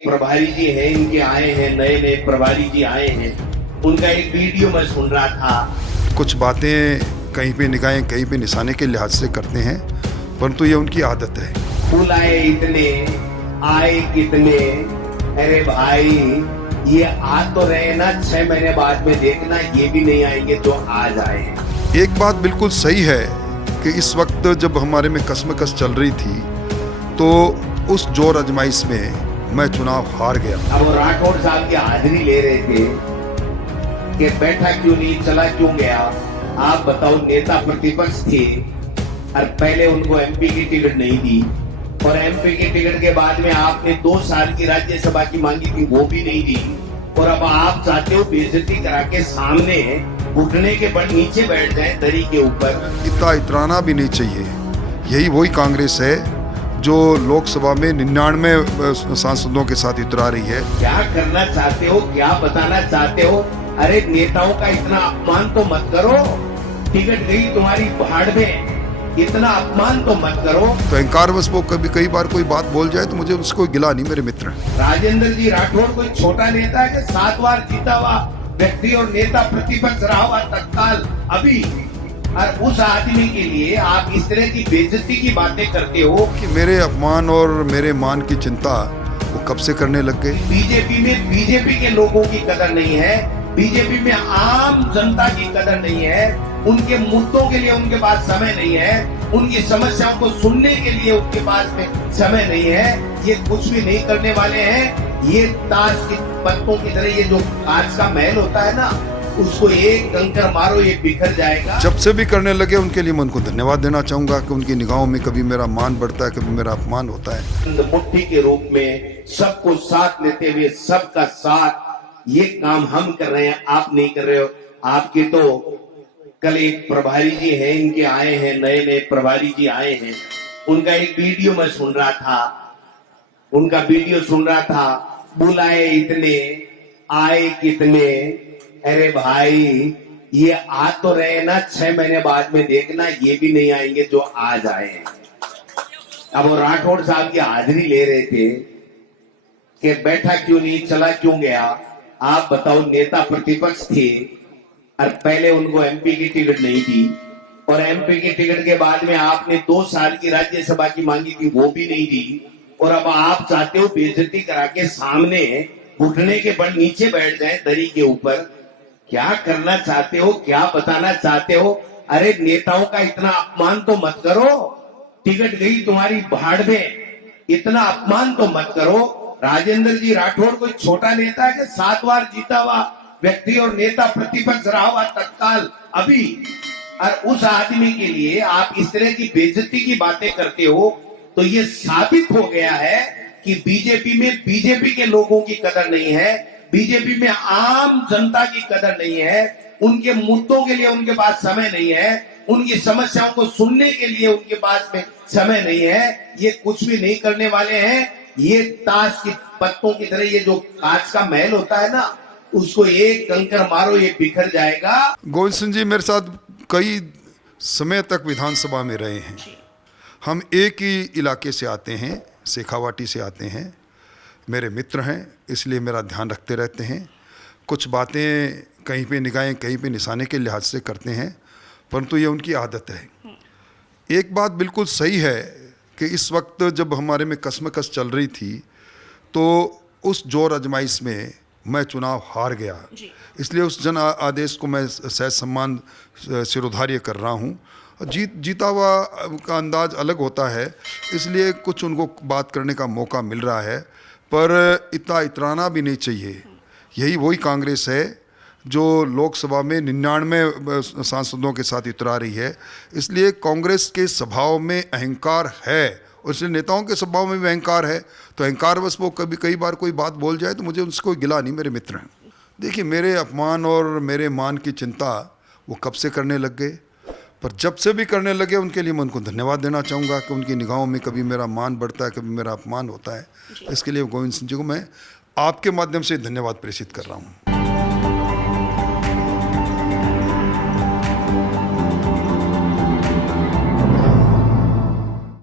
प्रभारी जी हैं, इनके आए हैं, नए नए प्रभारी जी आए हैं, उनका एक वीडियो मैं सुन रहा था। कुछ बातें कहीं पे निगाहें कहीं पे निशाने के लिहाज से करते हैं, परंतु ये उनकी आदत है। फूल आए इतने, आए कितने, अरे भाई ये आ तो रहे ना, 6 महीने बाद में देखना ये भी नहीं आएंगे जो आज आए हैं। एक बात बिल्कुल सही है कि इस वक्त जब हमारे में कसमकस चल रही थी तो उस जोर आजमाइश में मैं चुनाव हार गया। अब वो राठौड़ साहब की हाजिरी ले रहे थे कि बैठा क्यों नहीं, चला क्यों गया। आप बताओ, नेता प्रतिपक्ष थे और पहले उनको एमपी की टिकट नहीं दी, और एमपी की टिकट के बाद में आपने 2 साल की राज्यसभा की मांगी थी, वो भी नहीं दी, और अब आप चाहते हो बेइज्जती करा के सामने घुटने के बल नीचे बैठ जाए दरी के ऊपर। इतना इतराना भी नहीं चाहिए। यही वही कांग्रेस है जो लोकसभा में 99 सांसदों के साथ इतरा रही है। क्या करना चाहते हो, क्या बताना चाहते हो? अरे नेताओं का इतना अपमान तो मत करो, टिकट गई तुम्हारी भाड़ में, इतना अपमान तो मत करो। तो अहंकारवश वो कई बार कोई बात बोल जाए तो मुझे उसको गिला नहीं, मेरे मित्र हैं। राजेंद्र जी राठौड़ कोई छोटा नेता है कि 7 बार जीता हुआ व्यक्ति और नेता प्रतिपक्ष रहा हुआ तत्काल अभी, और उस आदमी के लिए आप इस तरह की बेइज्जती की बातें करते हो। कि मेरे अपमान और मेरे मान की चिंता वो कब से करने लग गए। बीजेपी के लोगों की कदर नहीं है, बीजेपी में आम जनता की कदर नहीं है, उनके मुद्दों के लिए उनके पास समय नहीं है, उनकी समस्याओं को सुनने के लिए उनके पास में समय नहीं है। ये कुछ भी नहीं करने वाले हैं। ये ताश के पत्तों की तरह, ये जो कांच का महल होता है ना, उसको एक कंकर मारो ये बिखर जाएगा। जब से भी करने लगे उनके लिए मैं उनको धन्यवाद देना चाहूंगा कि उनकी निगाहों में कभी मेरा मान बढ़ता है, कभी मेरा अपमान होता है। मुट्ठी के रूप में सबको साथ लेते हुए सबका साथ, ये काम हम कर रहे हैं, आप नहीं कर रहे हो। आपके तो कल एक प्रभारी जी हैं, इनके आए हैं, नए नए प्रभारी जी आए हैं, उनका एक वीडियो मैं सुन रहा था। बुलाए इतने, आए कितने, अरे भाई ये आ तो रहे ना, 6 महीने बाद में देखना ये भी नहीं आएंगे जो आज आए हैं। अब वो राठौड़ साहब की हाजिरी ले रहे थे कि बैठा क्यों नहीं, चला क्यों गया। आप बताओ, नेता प्रतिपक्ष थे और पहले उनको एमपी की टिकट नहीं दी, और एमपी की टिकट के बाद में आपने 2 साल की राज्यसभा की मांगी थी, वो भी नहीं दी, और अब आप चाहते हो बेइज्जती करा के सामने घुटने के बल नीचे बैठ जाए दरी के ऊपर। क्या करना चाहते हो, क्या बताना चाहते हो? अरे नेताओं का इतना अपमान तो मत करो, टिकट गई तुम्हारी भाड़ में, इतना अपमान तो मत करो। राजेंद्र जी राठौड़ कोई छोटा नेता है कि 7 बार जीता हुआ व्यक्ति और नेता प्रतिपक्ष रहा हुआ तत्काल अभी, और उस आदमी के लिए आप इस तरह की बेइज्जती की बातें करते हो, तो ये साबित हो गया है कि बीजेपी के लोगों की कदर नहीं है, बीजेपी में आम जनता की कदर नहीं है, उनके मुद्दों के लिए उनके पास समय नहीं है, उनकी समस्याओं को सुनने के लिए उनके पास में समय नहीं है। ये कुछ भी नहीं करने वाले हैं। ये ताश के पत्तों की तरह, ये जो कांच का महल होता है ना, उसको एक कंकर मारो ये बिखर जाएगा। गोविंद सिंह जी मेरे साथ कई समय तक विधानसभा में रहे हैं। हम एक ही इलाके से आते हैं, शेखावाटी से आते हैं, मेरे मित्र हैं, इसलिए मेरा ध्यान रखते रहते हैं। कुछ बातें कहीं पे निगाहें कहीं पे निशाने के लिहाज से करते हैं, परंतु ये उनकी आदत है। एक बात बिल्कुल सही है कि इस वक्त जब हमारे में कसमकस चल रही थी तो उस जोर आजमाइश में मैं चुनाव हार गया, इसलिए उस जन आदेश को मैं सहज सम्मान सिरोधार्य कर रहा हूँ। जीता हुआ का अंदाज अलग होता है, इसलिए कुछ उनको बात करने का मौका मिल रहा है, पर इतना इतराना भी नहीं चाहिए। यही वही कांग्रेस है जो लोकसभा में 99 सांसदों के साथ इतरा रही है, इसलिए कांग्रेस के स्वभाव में अहंकार है, और इसलिए नेताओं के स्वभाव में भी अहंकार है। तो अहंकारवश वो कई बार कोई बात बोल जाए तो मुझे उसको गिला नहीं, मेरे मित्र हैं। देखिए, मेरे अपमान और मेरे मान की चिंता वो कब से करने लग गए, पर जब से भी करने लगे उनके लिए मैं उनको धन्यवाद देना चाहूँगा कि उनकी निगाहों में कभी मेरा मान बढ़ता है, कभी मेरा अपमान होता है। इसके लिए गोविंद सिंह जी को मैं आपके माध्यम से धन्यवाद प्रेषित कर रहा हूँ।